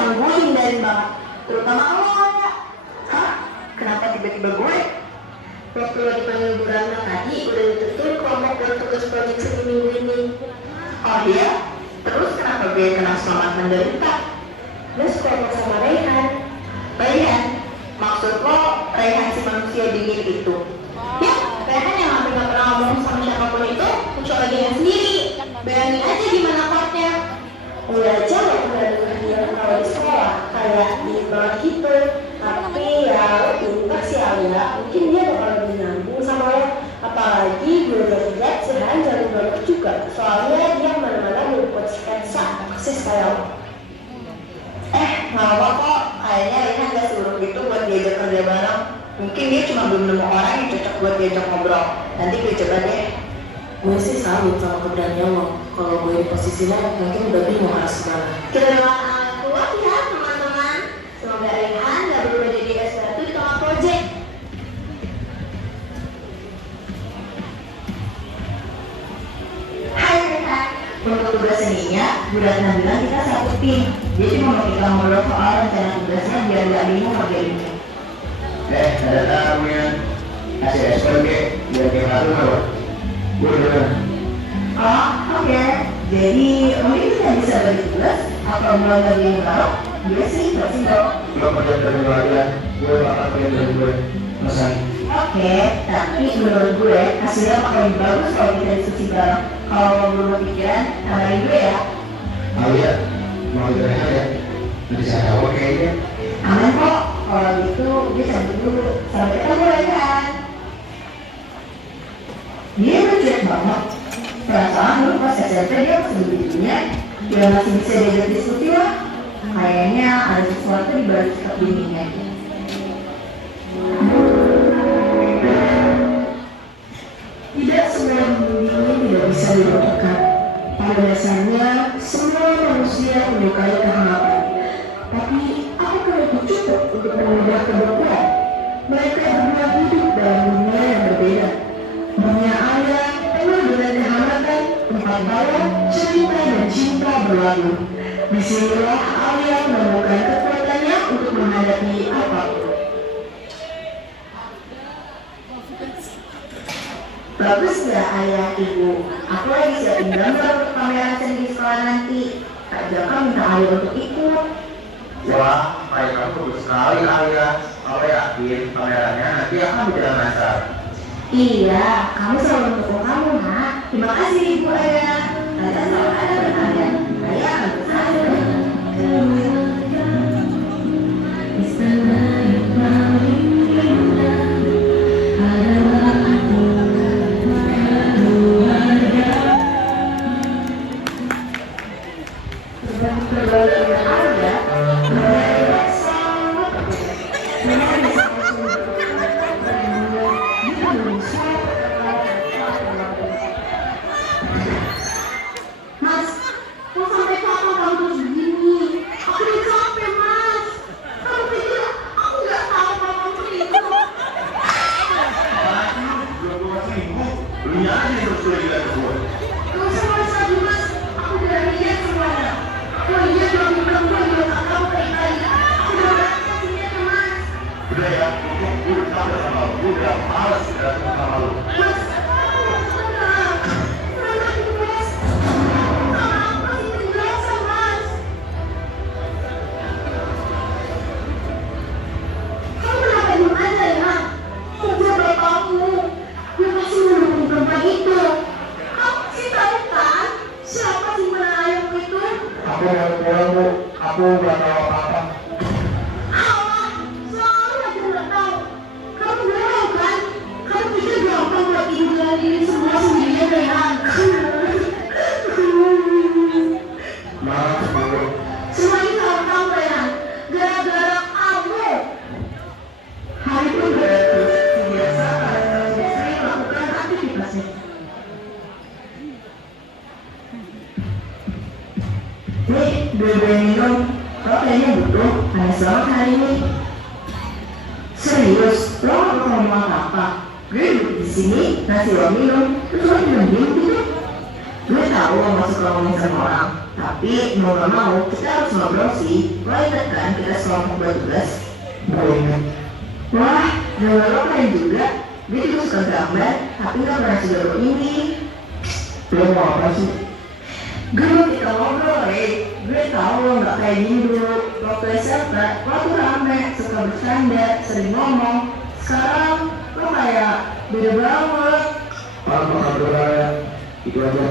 yang gue hindarin banget, terutama lo ya. Hah? Kenapa tiba-tiba gue? Waktu lagi panggil Bu Rana tadi, udah ditentuin kelompok buat tugas proyek seni minggu ini. Oh iya? Terus kenapa gue kena selamat menderita? Gue sekelompok sama Raihan. Raihan? Maksud lo Raihan si manusia dingin itu? Ya, Raihan yang hampir gak pernah ngomong sama siapapun itu, kecuali dia sendiri. Bayangin aja gimana partnya. Udah aja lo udah denger dia kalau di sekolah, kayak di banget gitu. Tapi ya lo pintar sih Alia, mungkin dia bakal lebih nyambung sama lo. Apalagi gue lihat si Han jago banget juga, soalnya dia mana-mana meliput sketsa persis kayak lo. Gak apa kok, kayaknya Raihan gak seburuk gitu buat diajak kerja bareng. Mungkin dia cuma belum nemu orang yang cocok buat diajak ngobrol. Nanti gue coba deh. Gue sih salut sama keberanian lo. Kalau gue di posisi lo, mungkin udah bingung harus gimana. Kita doakan kuat ya teman-teman. Semoga Raihan gak berubah jadi S1 di tengah project. Hai Raihan, untuk tugas seninya, Bu Ratna bilang kita satu tim. Dia cuma mau kita ngobrol soal rencana tugasnya biar gak bingung ngerjainnya. Ada tamu ya. Kasih respon ke, biar kayak baru apa? Gue udah. Oh, oke. Jadi, mungkin kita bisa bagi tugas atau mulai dari yang baru? Dia sih, pasti dong. Lo kerjaan dari gue aja. Gue bakal kerjaan dari gue. Selesai. Oke, tapi menurut gue hasilnya bakal lebih bagus kalau kita diskusi bareng. Kalau belum pikiran, tambahin gue ya. Alia, mau jalan ya? Nanti saya tahu kayaknya. Aman kok, kalau gitu gue cabut dulu. Sampai ketemu Raihan. Dia lucu banget. Perasaan dulu pas SMP dia masih begitunya. Dia masih bisa diajak diskusi lah. Kayaknya ada sesuatu di balik sikap dirinya. Tidak semua dunia tidak bisa dilupakan. Pada dasarnya, semua manusia menyukai kehangatan. Tapi, apakah itu cukup untuk mengubah kebenaran? Mereka berdua hidup dalam dunia yang berbeda. Dunia Alia penuh dengan kehangatan, tempat bawah, cerita dan cinta berlalu. Disinilah Alia menemukan kekuatannya untuk menghadapi apapun. Bagus gak ayah ibu? Aku lagi siapin gambar untuk pameran seni di sekolah nanti. Kak Jaka minta ayah untuk ikut. Wah, baik kamu bagus sekali Alia. Kalau yakin pamerannya nanti akan berjalan lancar. Iya, kamu selalu mendukung kamu, nak. Terima kasih ibu ayah. Kalian selalu ada berkarya. Ayah akan bersama. Aku gak tahu apa-apa. Soalnya aku gak tahu. Kamu tahu kan? Kamu pikir gampang buat ibu ini semua sendirian, Raihan. Maaf, Bu. Semua ini kamu tahu, Raihan. Gara-gara kamu. Hari pun gratis, kebiasaan, saya lakukan aktivitasnya. Nih, dua-dua minum. Lo kayaknya butuh. Panas banget hari ini. Serius, lo gak mau ngomong apa? Gue duduk di sini, ngasih lo minum, terus lo minum gitu. Gue tahu lo masuk ngomongin sama orang, Tapi mau gak mau kita harus ngobrol sih. Lo inget kan kita sekelompok buat tugas? Gue ingat. Wah, gambar lo keren juga. Gue juga suka gambar, tapi gak pernah sejago ini. Lo mau apa sih? Gue mau kita ngobrol, gue tau lo gak kayak gini dulu. Waktu SMP, lo tuh rame, suka bercanda, sering ngomong. Sekarang, lo kayak beda banget. Apa kabar ya? Itu aja.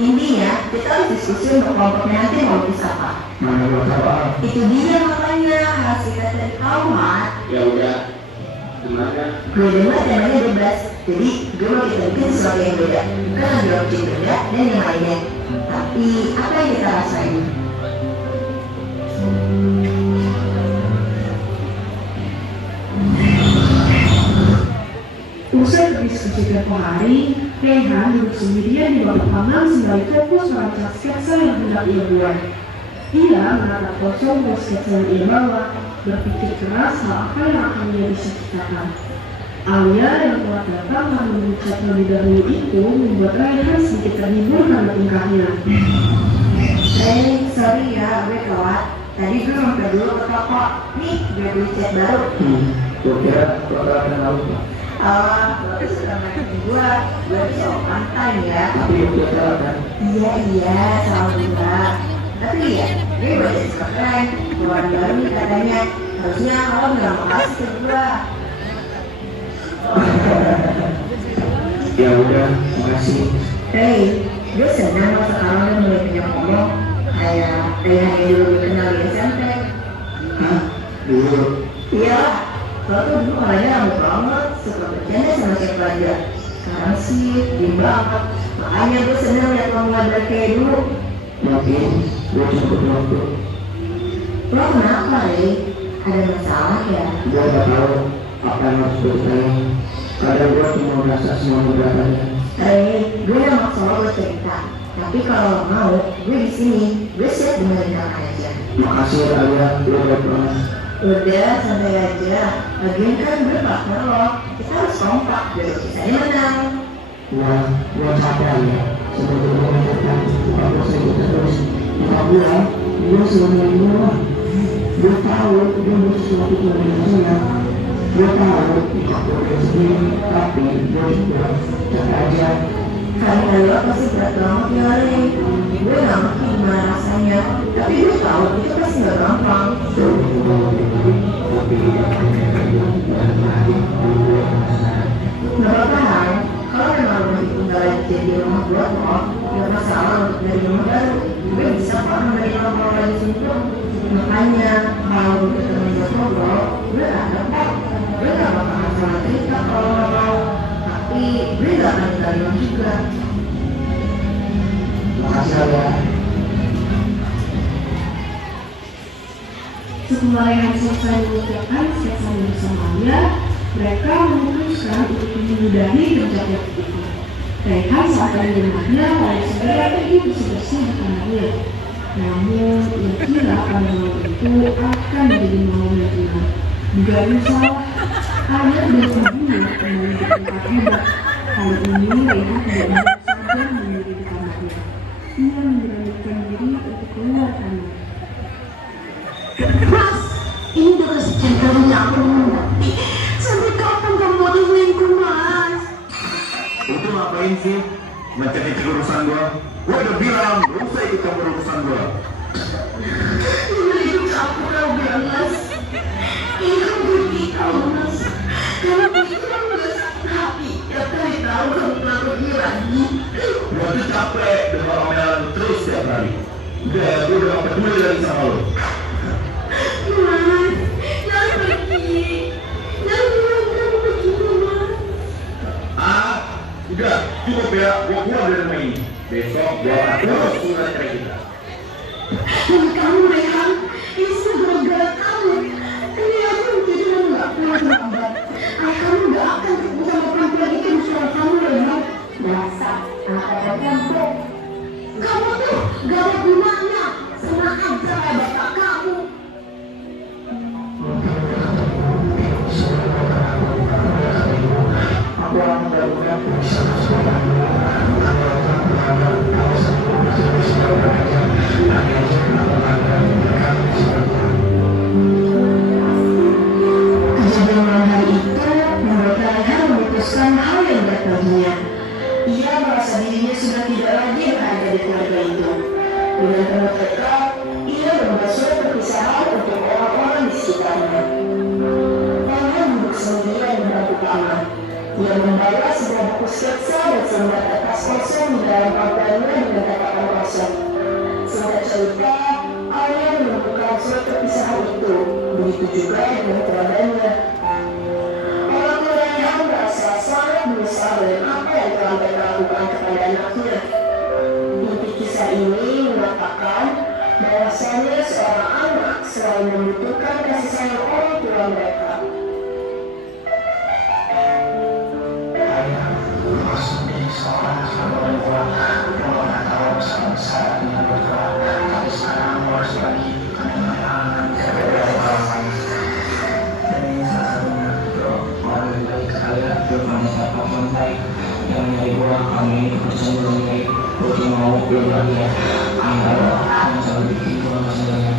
Intinya, kita harus diskusi untuk kelompoknya nanti mau lukis apa. Mana gue apa? Itu dia makanya, hasil tes dari kau, Mat. Ya udah. Gimana? Gue dengar temanya bebas, jadi gue mau kita bikin sesuatu yang beda. Bukan ambil objek beda dan yang lainnya. Tapi, apa yang kita rasain? Usai berdiskusi tempoh hari, Rehan duduk sendirian di bawah taman sembari fokus merancang sketsa yang hendak ia buat. Ia menatap kosong dan sketsa yang ia bawa, berpikir keras hal apa yang akan ia bisa ciptakan. Alia yang telah datang dan mengucap lebih dahulu itu membuat Rehan sedikit terhibur karena tingkahnya. Sorry ya, gue telat. Tadi gue mampir dulu ke toko. Nih, gue beli cat baru. Gue kira lo akan tahu. Lo tuh suka main gue bisa on time ya. Tapi gue salah kan? Iya, salah juga. Tapi ya, gue baca suka keren. Keluar baru nih katanya. Harusnya lo bilang makasih ke gue. Ya udah, makasih. Gue senang lo sekarang udah mulai punya ngomong. Kayak yang dulu gue kenal di SMP. Hah? Dulu? Iya, lo tuh dulu orangnya rambut banget, suka bercanda sama siapa aja. Sekarang sih, diem banget. Makanya gue senang liat lo mulai kayak dulu. Mungkin gue cukup waktu. Lo kenapa, Rey? Ada masalah ya? Gue gak tahu apa yang harus gue ceritain. Kadang gue cuma merasa semua beratnya. Gue gak maksa lo cerita. Tapi kalau lo mau, gue di sini. Gue siap dengerin apa aja. Makasih Alia, lo udah banget. Udah, santai aja. Lagian kan gue partner lo. Kita harus kompak biar bisa menang. Wah, gue capek Alia. Sebagai mengajarkan, aku saya terus. Enggak bilang, gue selama ini lah. Gue tahu dia butuh sesuatu yang saya. Gue tahu aku udah sendiri, tapi gue juga capek aja. Karena lo pasti berat banget ya, Rey. Gue gak ngerti gimana rasanya. Tapi gue tahu itu pasti gak gampang. Gak apa-apa, Han. Kalau memang lo tinggal aja di rumah gue kok, gak masalah untuk dari rumah baru. Gue bisa kok menerima ngobrol lagi sini. Makanya, kalau gue ketemu buat ngobrol, gue gak ada kok. Gue gak bakal masalah cerita kalau lo mau. Tapi gue gak akan tinggalin lo juga. Makasih Alia. Setelah Rehan selesai mengerjakan sketsa bersama Alia, mereka memutuskan untuk menyudahi kerja itu. Rehan saat ada di rumahnya lalu segera pergi bersih-bersih di kamarnya. Namun, ia kira pada malam itu akan menjadi malam yang indah. Dugaan salah, Alia dan ibunya kembali ke tempat hebat. Kali ini Rehan tidak bisa saja menyendiri di kamarnya. Ia memberanikan diri untuk keluar kamar. Mas, ini udah kesekian kalinya aku mengerti. Sampai kapan kamu mau selingkuh, Mas? Itu ngapain sih? Ngecek urusan gua? Gua udah bilang, gak usah ikut campur urusan gua. Ini hidup aku tau gak, Mas? Ini kan bukti tau, Mas. Karena bukti kan udah sakit hati. Ya kali tau kamu ngelakuin ini lagi. Gua tuh capek dengar omelan terus setiap hari. Udah, gua udah gak peduli lagi sama lo. Mas, jangan pergi. Jangan bilang kamu begitu, Mas. Udah, cukup ya, gua keluar dari rumah ini. Besok gua akan terus surat cerai kita. Dan kamu, Rehan, ini semua gara-gara kamu. Ini aku jadi kamu gak pulang terlambat. Kamu gak akan ketemu sama perempuan itu di suara kamu, Rehan. Dasar, anak perempuan. Kamu tuh gak ada gunanya. Sama aja kayak bapak kamu. Aku akan melakukan bisa setiap paginya. Ia merasa dirinya sudah tidak lagi berada di keluarga itu. Dengan penuh tekad, ia membuat surat perpisahan untuk orang-orang di sekitarnya. Dia duduk sendirian di bangku kamar. Ia membawa sebuah buku sketsa dan selembar kertas kosong di dalam pangkuannya dengan tatakan kosong. Singkat cerita, Alia menemukan surat perpisahan itu. Begitu juga dengan kerabatnya. Orang tuanya merasa sangat menyesal dengan apa yang telah mereka lakukan kepada anaknya. Inti kisah ini mengatakan bahwasanya seorang anak selalu membutuhkan kasih sayang orang tua mereka. Seorang orang tua yang pernah tahu besar dengan berdoa, tapi sekarang harus lagi karena ini salah satunya orang yang baik sekali berbuat siapa pun baik yang menjadi buah kami percaya mengenai bukti mau belum lagi ya yang selalu bikin buah masalahnya.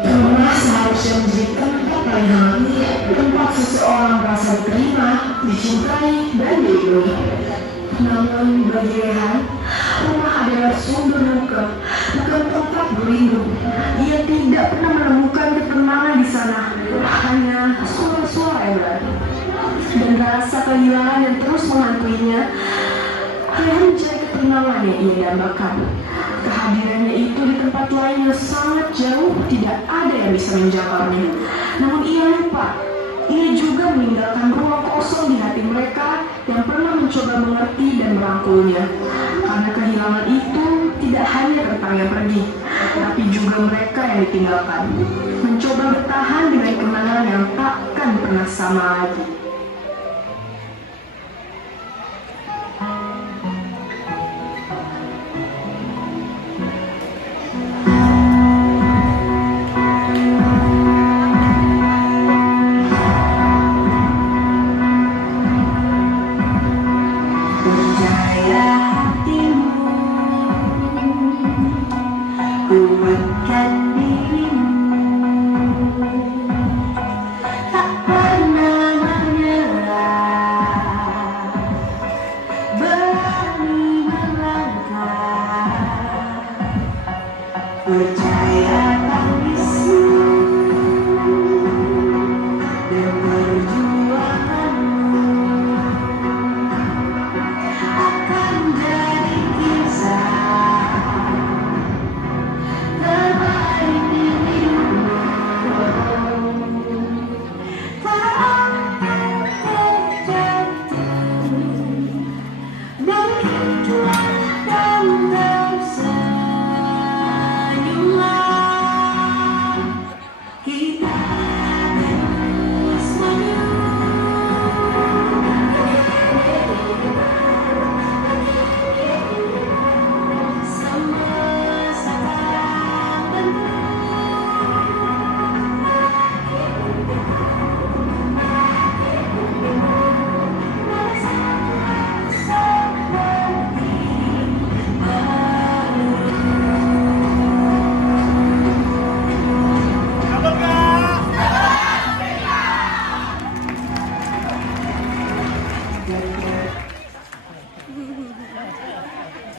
Rumah seharusnya menjadi tempat paling hangat, tempat seseorang merasa diterima, dicintai, dan dilindungi. Namun bagi Rehan, rumah adalah sumber luka, bukan tempat berlindung. Ia tidak pernah menemukan ketenangan di sana, hanya suara-suara yang berada. Dan rasa kehilangan yang terus menghantuinya, Rehan mencari ketenangan yang ia dambakan. Kehadirannya itu di tempat lain yang sangat jauh, tidak ada yang bisa menjangkaunya. Namun ia lupa, ia juga meninggalkan ruang kosong di hati mereka yang pernah mencoba mengerti dan merangkulnya. Karena kehilangan itu tidak hanya tentang yang pergi, tapi juga mereka yang ditinggalkan. Mencoba bertahan dengan kenangan yang takkan pernah sama lagi.